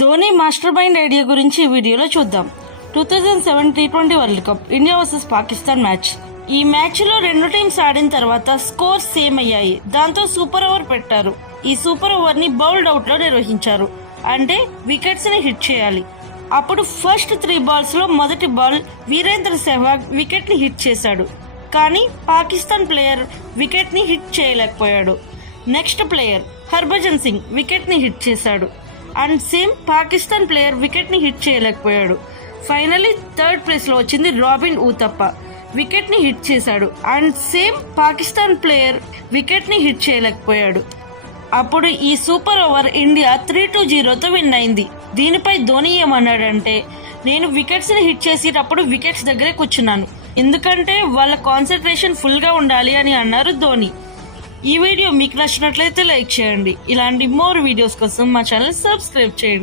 Dhoni master mind idea గురించి ఈ వీడియోలో చూద్దాం. 2007 T20 world cup India versus Pakistan match. ఈ మ్యాచ్ లో రెండు టీమ్స్ ఆడిన తర్వాత స్కోర్స్ సేమ్ అయ్యాయి. దాంతో సూపర్ ఓవర్ పెట్టారు. ఈ సూపర్ ఓవర్ ని బౌల్డ్ అవుట్ లో నిర్వహించారు. అంటే వికెట్స్ ని హిట్ చేయాలి. అప్పుడు ఫస్ట్ 3 బాల్స్ లో మొదటి బాల్ వీరేంద్ర సెహ్వాగ్ వికెట్ ని హిట్ చేశాడు. కానీ పాకిస్తాన్ ప్లేయర్ వికెట్ ని హిట్ చేయలేకపోయాడు. Next player Harbhajan Singh wicket ని హిట్ చేశాడు. And same Pakistan player wicket ని హిట్ చేయలేకపోయాడు. ఫైనలీ థర్డ్ ప్లేస్ లో వచ్చింది రాబిన్ ఊతప్ప, వికెట్ ని హిట్ చేశాడు. And same Pakistan player wicket ని హిట్ చేయలేకపోయాడు. అప్పుడు ఈ సూపర్ ఓవర్ ఇండియా 3-0తో విన్ అయింది. దీనిపై ధోని ఏమన్నాడంటే, నేను వికెట్స్ ని హిట్ చేసేటప్పుడు వికెట్స్ దగ్గరే కూర్చున్నాను, ఎందుకంటే వాళ్ళ కాన్సన్ట్రేషన్ ఫుల్ గా ఉండాలి అని అన్నారు ధోని. ఈ వీడియో మీకు నచ్చినట్లయితే లైక్ చేయండి. ఇలాంటి మోర్ వీడియోస్ కోసం మా ఛానల్ సబ్స్క్రైబ్ చేయండి.